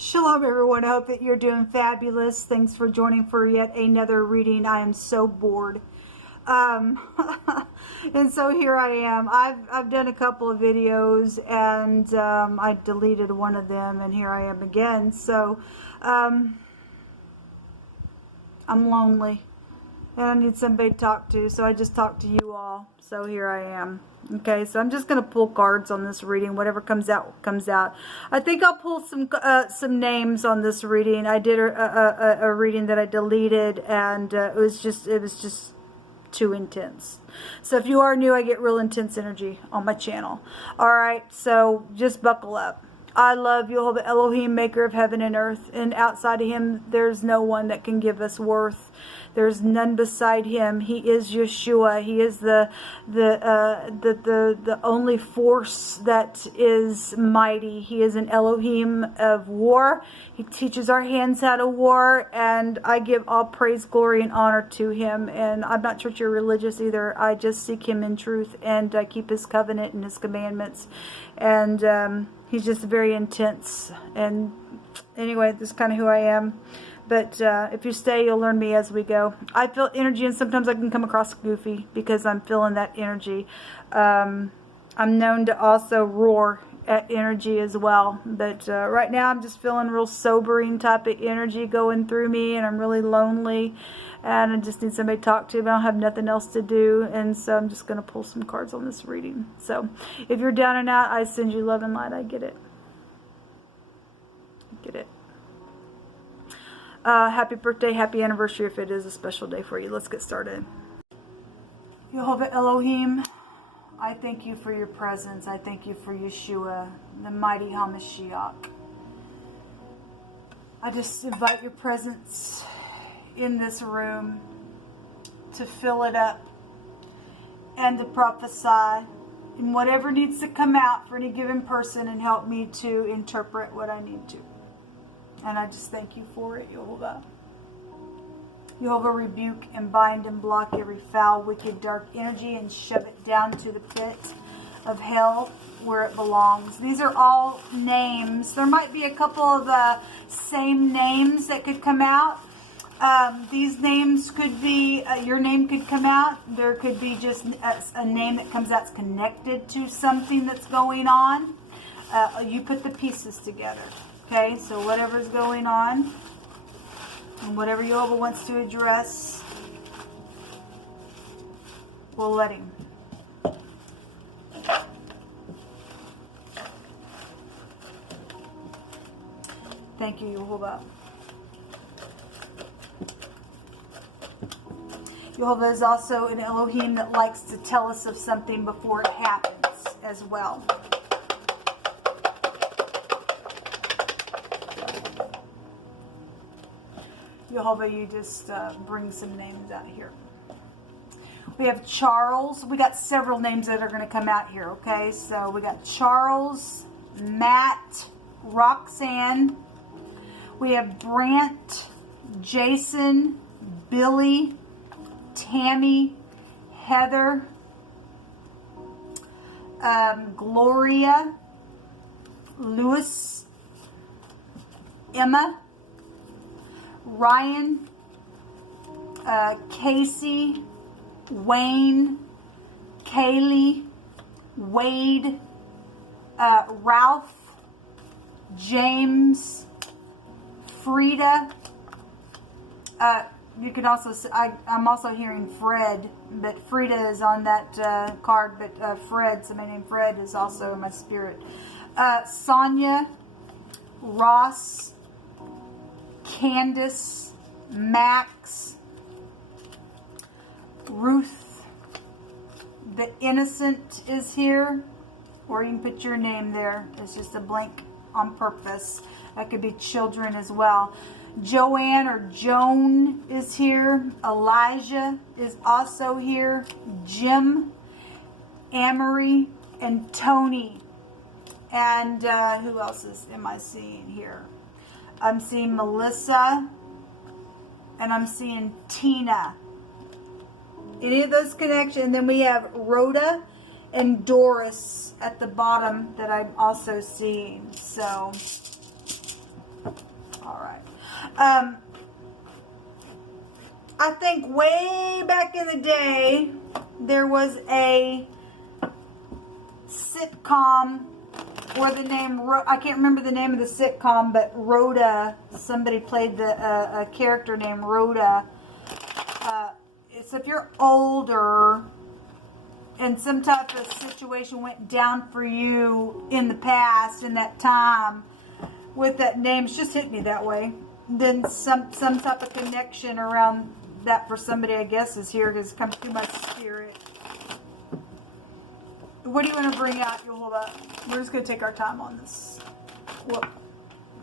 Shalom everyone, I hope that you're doing fabulous. Thanks for joining for yet another reading. I am so bored. And so here I am. I've done a couple of videos and I deleted one of them and here I am again. So I'm lonely and I need somebody to talk to, so I just talked to you all. So here I am. Okay, so I'm just going to pull cards on this reading. Whatever comes out, comes out. I think I'll pull some names on this reading. I did a reading that I deleted, and it was just too intense. So if you are new, I get real intense energy on my channel. All right, so just buckle up. I love Yehovah Elohim, maker of heaven and earth, and outside of him, there's no one that can give us worth. There's none beside him. He is Yeshua. He is the only force that is mighty. He is an Elohim of war. He teaches our hands how to war, and I give all praise, glory, and honor to him. And I'm not church or religious either. I just seek him in truth, and I keep his covenant and his commandments. And he's just very intense. And anyway, this is kind of who I am. But if you stay, you'll learn me as we go. I feel energy, and sometimes I can come across goofy because I'm feeling that energy. I'm known to also roar at energy as well. But right now I'm just feeling real sobering type of energy going through me, and I'm really lonely. And I just need somebody to talk to, but I don't have nothing else to do. And so I'm just going to pull some cards on this reading. So if you're down and out, I send you love and light. I get it. I get it. Happy birthday, happy anniversary if it is a special day for you. Let's get started. Yehovah Elohim, I thank you for your presence. I thank you for Yeshua, the mighty HaMashiach. I just invite your presence in this room to fill it up and to prophesy and whatever needs to come out for any given person, and help me to interpret what I need to. And I just thank you for it, Yehovah. Yehovah, rebuke and bind and block every foul, wicked, dark energy and shove it down to the pit of hell where it belongs. These are all names. There might be a couple of the same names that could come out. These names could be, your name could come out. There could be just a name that comes out that's connected to something that's going on. You put the pieces together. Okay, so whatever's going on and whatever Yehovah wants to address, we'll let him. Thank you, Yehovah. Yehovah is also an Elohim that likes to tell us of something before it happens as well. Yehovah, you just bring some names out here. We have Charles. We got several names that are going to come out here, okay? So we got Charles, Matt, Roxanne. We have Brant, Jason, Billy, Tammy, Heather, Gloria, Louis, Emma, Ryan, Casey, Wayne, Kaylee, Wade, Ralph, James, Frida. You can also, I'm also hearing Fred, but Frida is on that card, but Fred, somebody named Fred is also in my spirit. Sonia, Ross, Candace, Max, Ruth, the Innocent is here, or you can put your name there. It's just a blank on purpose. That could be children as well. Joanne or Joan is here. Elijah is also here. Jim, Amory, and Tony. And who else am I seeing here? I'm seeing Melissa, and I'm seeing Tina. Any of those connections. And then we have Rhoda and Doris at the bottom that I'm also seeing. So I think way back in the day, there was a sitcom where the name, I can't remember the name of the sitcom, but Rhoda, somebody played a character named Rhoda. So if you're older and some type of situation went down for you in the past, in that time, with that name, it's just hit me that way, then some type of connection around that for somebody, I guess, is here because it comes through my spirit. What do you want to bring out? You'll hold up. We're just going to take our time on this. Whoa.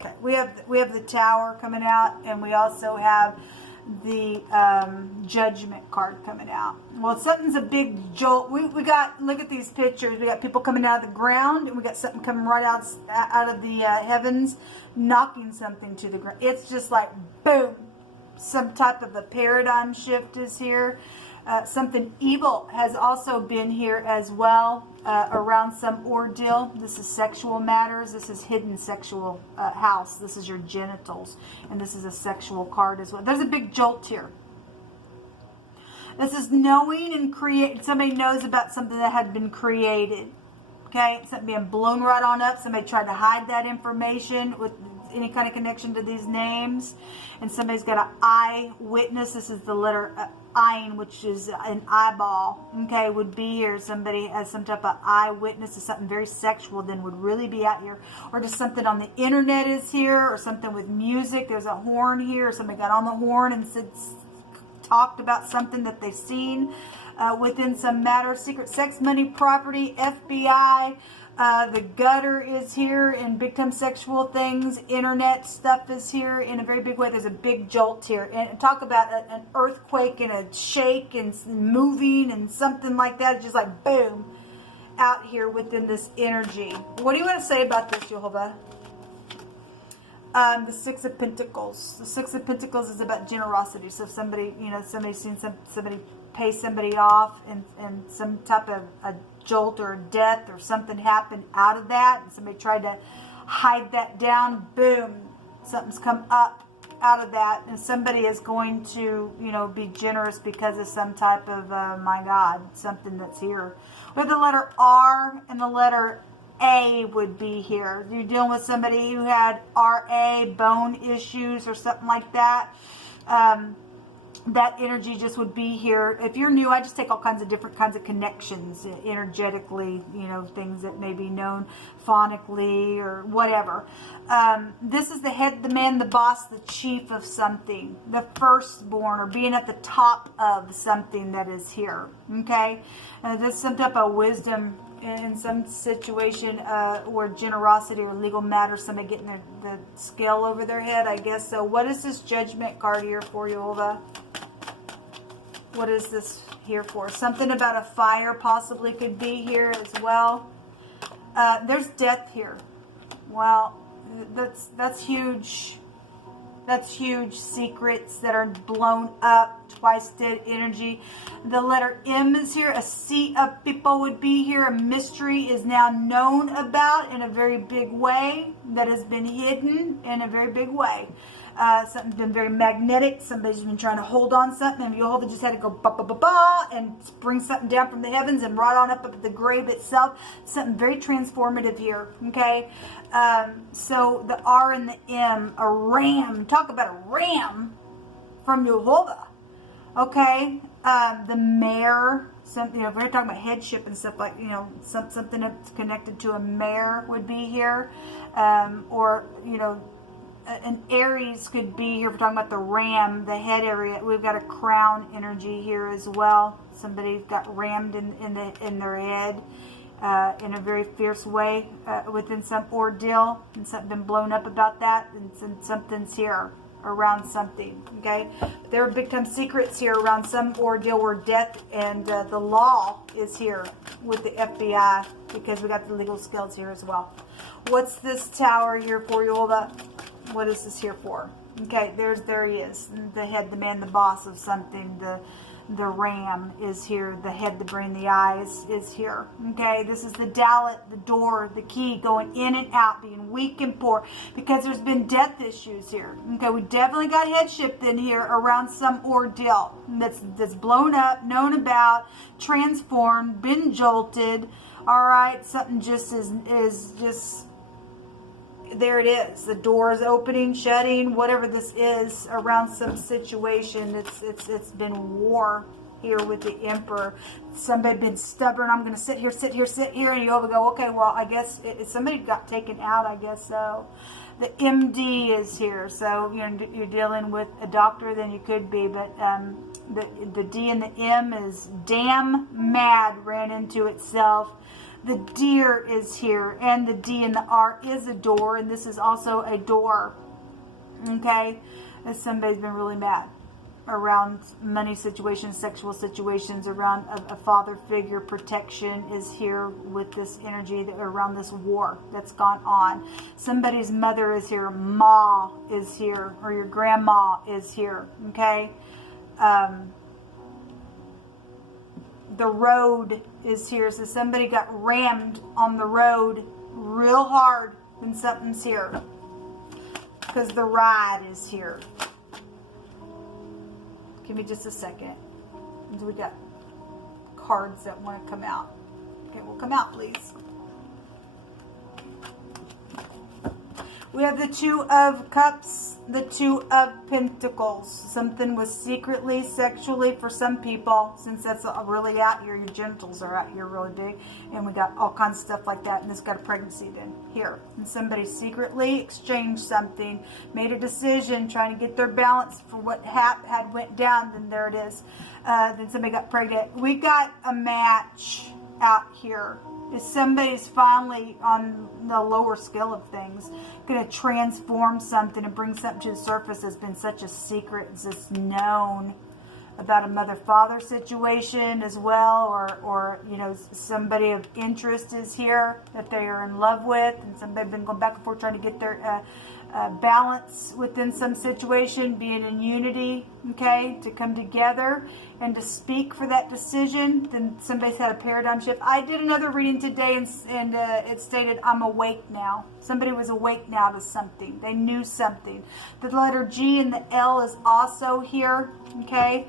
Okay, we have the Tower coming out, and we also have the Judgment card coming out. Well, something's a big jolt. We got, look at these pictures. We got people coming out of the ground, and we got something coming right out of the heavens, knocking something to the ground. It's just like boom. Some type of a paradigm shift is here. Something evil has also been here as well, around some ordeal. This is sexual matters. This is hidden sexual house. This is your genitals. And this is a sexual card as well. There's a big jolt here. This is knowing and create. Somebody knows about something that had been created. Okay? Something being blown right on up. Somebody tried to hide that information with any kind of connection to these names, and somebody's got an eyewitness. This is the letter Ein, which is an eyeball. Okay, would be here. Somebody has some type of eyewitness to something very sexual, then would really be out here, or just something on the internet is here, or something with music. There's a horn here, or somebody got on the horn and talked about something that they've seen within some matter. Secret sex, money, property, FBI. The gutter is here in big time sexual things. Internet stuff is here in a very big way. There's a big jolt here. And talk about an earthquake and a shake and moving and something like that. Just like boom, out here within this energy. What do you want to say about this, Jehovah? The Six of Pentacles. The Six of Pentacles is about generosity. So if somebody, somebody's seen somebody pay somebody off and some type of a jolt or death or something happened out of that, and somebody tried to hide that down, boom, something's come up out of that, and somebody is going to, be generous because of some type of, my God, something that's here. With the letter R and the letter A would be here. You're dealing with somebody who had RA, bone issues or something like that. That energy just would be here. If you're new, I just take all kinds of different kinds of connections, energetically, things that may be known phonically or whatever. This is the head, the man, the boss, the chief of something, the firstborn, or being at the top of something that is here. Okay? There's some type of wisdom in some situation where generosity or legal matters, somebody getting the scale over their head, I guess. So what is this Judgment card here for you, Olva? What is this here for? Something about a fire possibly could be here as well. There's death here. Well, that's huge. That's huge. Secrets that are blown up. Twice dead energy. The letter M is here. A sea of people would be here. A mystery is now known about in a very big way that has been hidden in a very big way. Something's been very magnetic. Somebody's been trying to hold on something, and Jehovah just had to go ba-ba-ba-ba and bring something down from the heavens and right on up at the grave itself. Something very transformative here, okay? So the R and the M, a ram. Talk about a ram from Jehovah, okay? The mare, something, if we're talking about headship and stuff like, something that's connected to a mare would be here, or, an Aries could be here. If we're talking about the ram, the head area. We've got a crown energy here as well. Somebody got rammed in their head in a very fierce way within some ordeal, and something been blown up about that, and something's here around something. Okay, there are big time secrets here around some ordeal where death and the law is here with the FBI, because we got the legal skills here as well. What's this Tower here for you, Olva? What is this here for? Okay, there he is, the head, the man, the boss of something, The ram is here. The head, the brain, the eyes is here. Okay, this is the dallet, the door, the key, going in and out, being weak and poor, because there's been death issues here. Okay, we definitely got headship in here around some ordeal that's blown up, known about, transformed, been jolted. All right, something just is just, there it is. The door is opening, shutting, whatever this is around some situation. It's been war here with the Emperor. Somebody been stubborn. I'm going to sit here, and you go, okay, well, I guess somebody got taken out. I guess so. The MD is here, so you're dealing with a doctor than you could be, but the D and the M is damn mad, ran into itself. The deer is here, and the D and the R is a door, and this is also a door. Okay, and somebody's been really mad around money situations, sexual situations, around a father figure. Protection is here with this energy around this war that's gone on. Somebody's mother is here, Ma is here, or your grandma is here. Okay. The road is here, so somebody got rammed on the road real hard when something's here, because the ride is here. Give me just a second. We got cards that want to come out. Okay, well, come out, please. We have the Two of Cups, the Two of Pentacles. Something was secretly, sexually for some people, since that's really out here. Your genitals are out here really big. And we got all kinds of stuff like that. And this got a pregnancy then here. And somebody secretly exchanged something, made a decision, trying to get their balance for what had went down. Then there it is. Then somebody got pregnant. We got a match out here. If somebody's finally on the lower scale of things going to transform something and bring something to the surface that's been such a secret, just known about a mother-father situation as well, or somebody of interest is here that they are in love with, and somebody's been going back and forth trying to get their balance within some situation, being in unity, okay, to come together and to speak for that decision. Then somebody's had a paradigm shift. I did another reading today, and it stated, I'm awake now. Somebody was awake now to something. They knew something. The letter G and the L is also here, okay.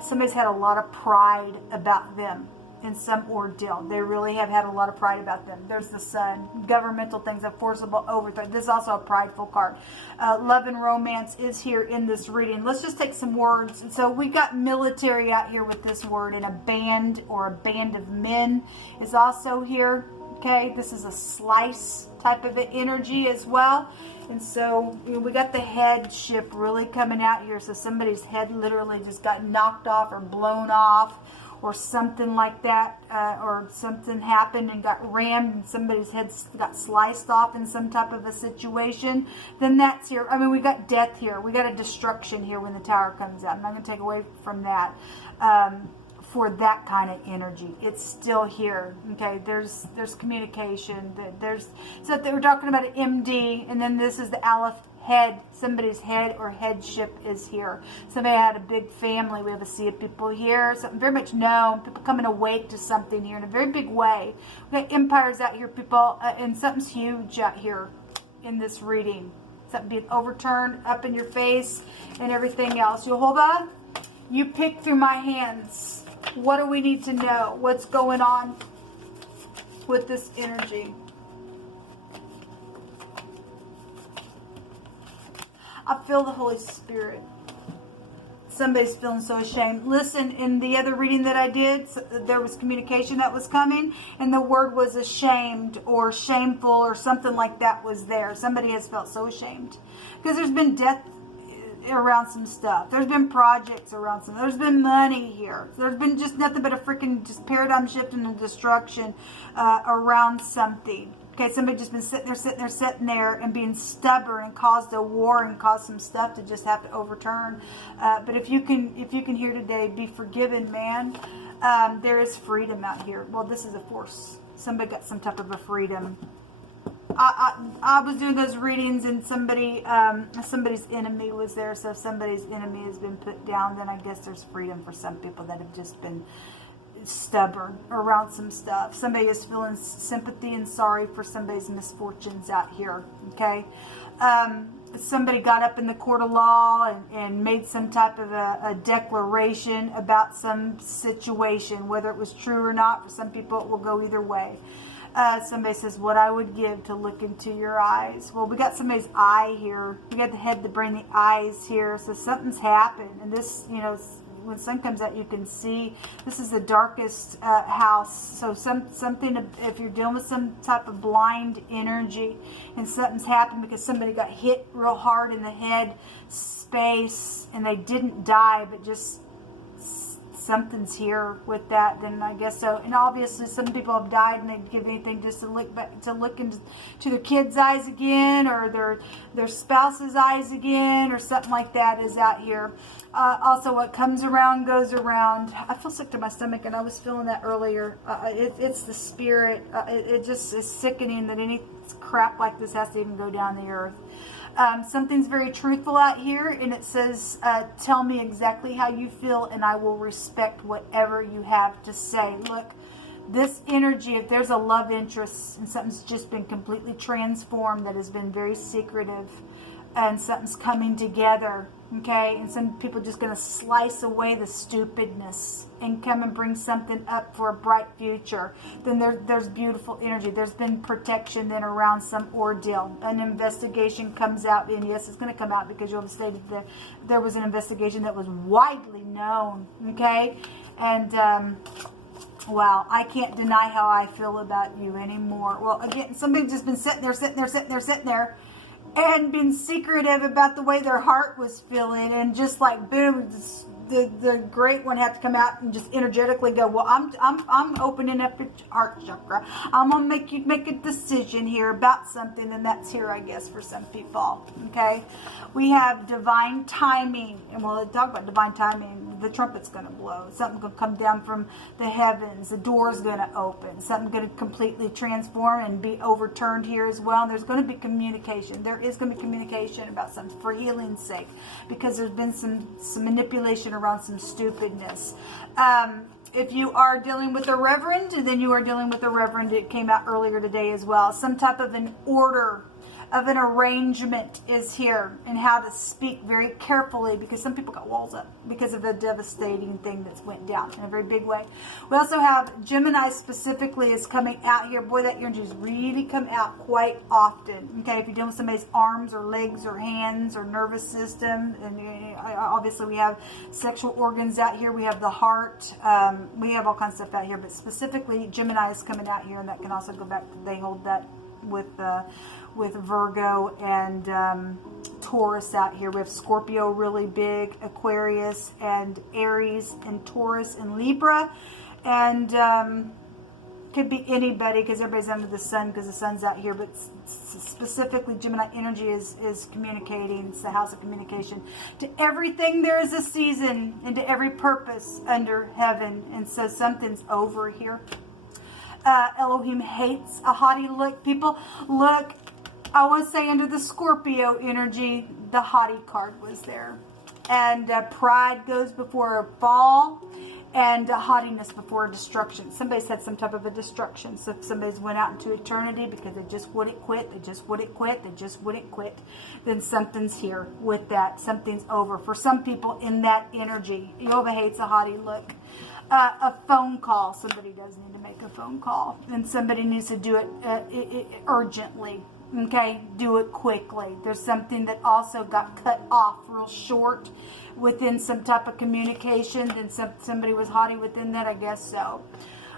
Somebody's had a lot of pride about them in some ordeal. They really have had a lot of pride about them. There's the Sun. Governmental things, a forcible overthrow. This is also a prideful card. Love and romance is here in this reading. Let's just take some words. And so we got military out here with this word, and a band or a band of men is also here. Okay, this is a slice type of energy as well. And so we got the headship really coming out here. So somebody's head literally just got knocked off or blown off, or something like that, or something happened and got rammed and somebody's head got sliced off in some type of a situation. Then that's here. I mean, we got death here. We got a destruction here when the Tower comes out. I'm not going to take away from that. For that kind of energy, it's still here. Okay, there's communication. So we're talking about an MD, and then this is the Aleph. Head, somebody's head or headship is here. Somebody had a big family. We have a sea of people here. Something very much known. People coming awake to something here in a very big way. We got empires out here, people, and something's huge out here in this reading. Something being overturned, up in your face, and everything else. Yehovah, you pick through my hands. What do we need to know? What's going on with this energy? I feel the Holy Spirit. Somebody's feeling so ashamed. Listen, in the other reading that I did, there was communication that was coming, and the word was ashamed or shameful or something like that was there. Somebody has felt so ashamed because there's been death around some stuff. There's been projects around some. There's been money here. There's been just nothing but a freaking just paradigm shift and destruction around something. Okay, somebody just been sitting there and being stubborn and caused a war and caused some stuff to just have to overturn. But if you can hear today, be forgiven, man. There is freedom out here. Well, this is a force. Somebody got some type of a freedom I was doing those readings and somebody's enemy was there. So if somebody's enemy has been put down, then I guess there's freedom for some people that have just been stubborn around some stuff. Somebody is feeling sympathy and sorry for somebody's misfortunes out here. Okay. Somebody got up in the court of law and made some type of a declaration about some situation, whether it was true or not. For some people, it will go either way. Somebody says, what I would give to look into your eyes. Well, we got somebody's eye here. We got the head, the brain, the eyes here. So something's happened. And this, you know, when the sun comes out, you can see this is the darkest house. So something, if you're dealing with some type of blind energy and something's happened because somebody got hit real hard in the head space and they didn't die, but just something's here with that, then I guess so. And obviously some people have died and they'd give anything just to look back, to look into their kids' eyes again, or their spouse's eyes again, or something like that is out here. Also, what comes around goes around. I feel sick to my stomach, and I was feeling that earlier. It's the spirit. It just is sickening that any crap like this has to even go down the earth. Something's very truthful out here, and it says, tell me exactly how you feel, and I will respect whatever you have to say. Look, this energy, if there's a love interest, and something's just been completely transformed, that has been very secretive, and something's coming together, okay? And some people are just going to slice away the stupidness and come and bring something up for a bright future. Then there's beautiful energy. There's been protection then around some ordeal. An investigation comes out, and yes, it's going to come out because you have stated that there was an investigation that was widely known, okay? And, wow, I can't deny how I feel about you anymore. Well, again, somebody's just been sitting there, and been secretive about the way their heart was feeling, and just like boom, the great one had to come out and just energetically go, well, I'm opening up your heart chakra. I'm gonna make you make a decision here about something, and that's here, I guess, for some people. Okay, we have divine timing, and we'll talk about divine timing. The trumpet's going to blow. Something's going to come down from the heavens. The door's going to open. Something's going to completely transform and be overturned here as well. And there's going to be communication. There is going to be communication about something for healing's sake, because there's been some manipulation around some stupidness. If you are dealing with a reverend, then you are dealing with a reverend. It came out earlier today as well. Some type of an order of an arrangement is here, and how to speak very carefully, because some people got walls up because of the devastating thing that's went down in a very big way. We also have Gemini specifically is coming out here. Boy, that energy's really come out quite often. Okay, if you're dealing with somebody's arms or legs or hands or nervous system, and obviously we have sexual organs out here. We have the heart. We have all kinds of stuff out here, but specifically Gemini is coming out here, and that can also go back. They hold that with Virgo and Taurus out here. We have Scorpio really big, Aquarius and Aries and Taurus and Libra, and could be anybody because everybody's under the sun because the sun's out here, but specifically Gemini energy is communicating. It's the house of communication. To everything there is a season, and to every purpose under heaven, and so something's over here. Elohim hates a haughty look. People, look, I want to say under the Scorpio energy, the haughty card was there. And pride goes before a fall, and haughtiness before destruction. Somebody's had some type of a destruction. So if somebody's went out into eternity because they just wouldn't quit, they just wouldn't quit, then something's here with that. Something's over. For some people in that energy, Jehovah hates a haughty look. A phone call. Somebody does need to make a phone call, and somebody needs to do it urgently. Okay, do it quickly. There's something that also got cut off real short within some type of communication. Then somebody was haughty within that, I guess so.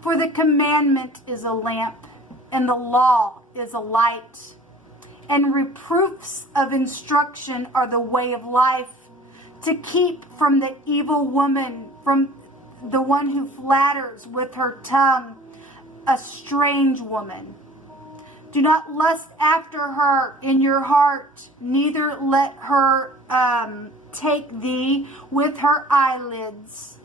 For the commandment is a lamp, and the law is a light, and reproofs of instruction are the way of life, to keep from the evil woman, from the one who flatters with her tongue, a strange woman. Do not lust after her in your heart, neither let her take thee with her eyelids.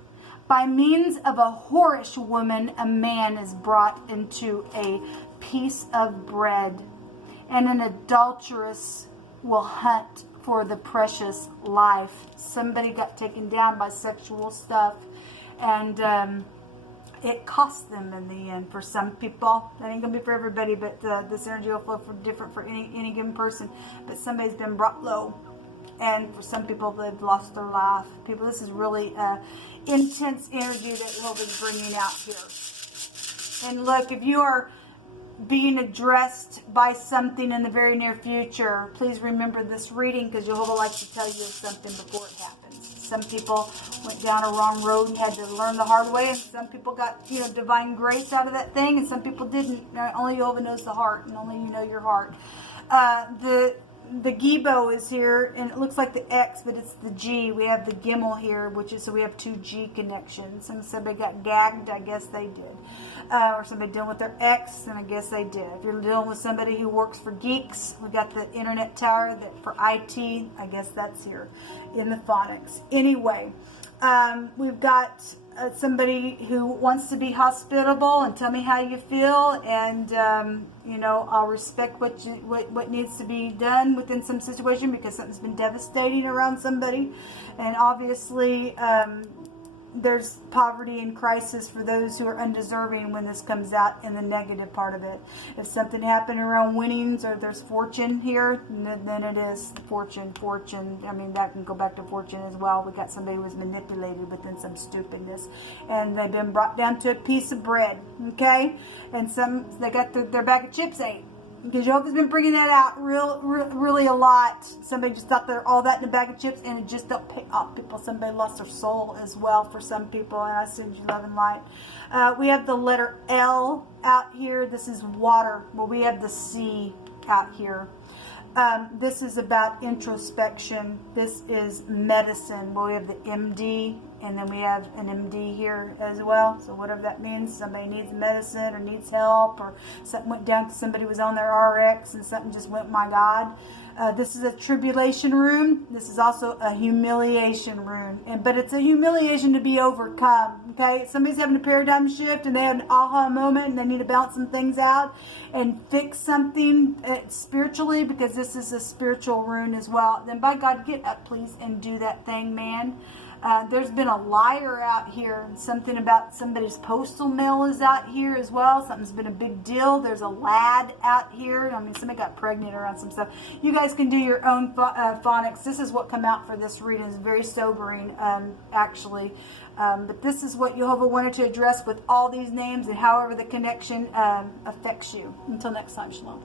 By means of a whorish woman, a man is brought into a piece of bread, and an adulteress will hunt for the precious life. Somebody got taken down by sexual stuff, and it cost them in the end. For some people, that ain't gonna be for everybody, but this energy will flow for different for any given person. But somebody's been brought low, and for some people, they've lost their life. People, this is really intense energy that Jehovah is bringing out here. And look, if you are being addressed by something in the very near future, please remember this reading, because Jehovah likes to tell you something before it happens. Some people went down a wrong road and had to learn the hard way, and some people got, you know, divine grace out of that thing, and some people didn't. Only Jehovah knows the heart, and only you know your heart. The Gibo is here, and it looks like the X, but it's the G. We have the Gimel here, which is, so we have two G connections. And somebody got gagged, I guess they did. Or somebody dealing with their X, and I guess they did. If you're dealing with somebody who works for geeks, we got the internet tower that for IT, I guess that's here in the phonics. Anyway, we've got somebody who wants to be hospitable and tell me how you feel, and you know, I'll respect what needs to be done within some situation, because something's been devastating around somebody, and obviously there's poverty and crisis for those who are undeserving when this comes out in the negative part of it. If something happened around winnings, or there's fortune here, then it is fortune. I mean, that can go back to fortune as well. We got somebody who was manipulated within some stupidness, and they've been brought down to a piece of bread, okay? And they got their bag of chips ate. Because Jehovah's been bringing that out really a lot. Somebody just thought they're all that in a bag of chips, and it just don't pay off people. Somebody lost their soul as well for some people, and I send you love and light. We have the letter L out here. This is water. Well, we have the C out here. This is about introspection. This is medicine. Well, we have the MD, and then we have an MD here as well. So whatever that means, somebody needs medicine or needs help, or something went down because somebody was on their RX and something just went, my God. This is a tribulation room. This is also a humiliation room, but it's a humiliation to be overcome. Okay, somebody's having a paradigm shift and they have an aha moment and they need to balance some things out and fix something spiritually, because this is a spiritual room as well. Then by God, get up please and do that thing, man. There's been a liar out here. Something about somebody's postal mail is out here as well. Something's been a big deal. There's a lad out here. I mean, somebody got pregnant around some stuff. You guys can do your own phonics. This is what come out for this reading. It's very sobering, actually. But this is what Jehovah wanted to address with all these names and however the connection affects you. Until next time, shalom.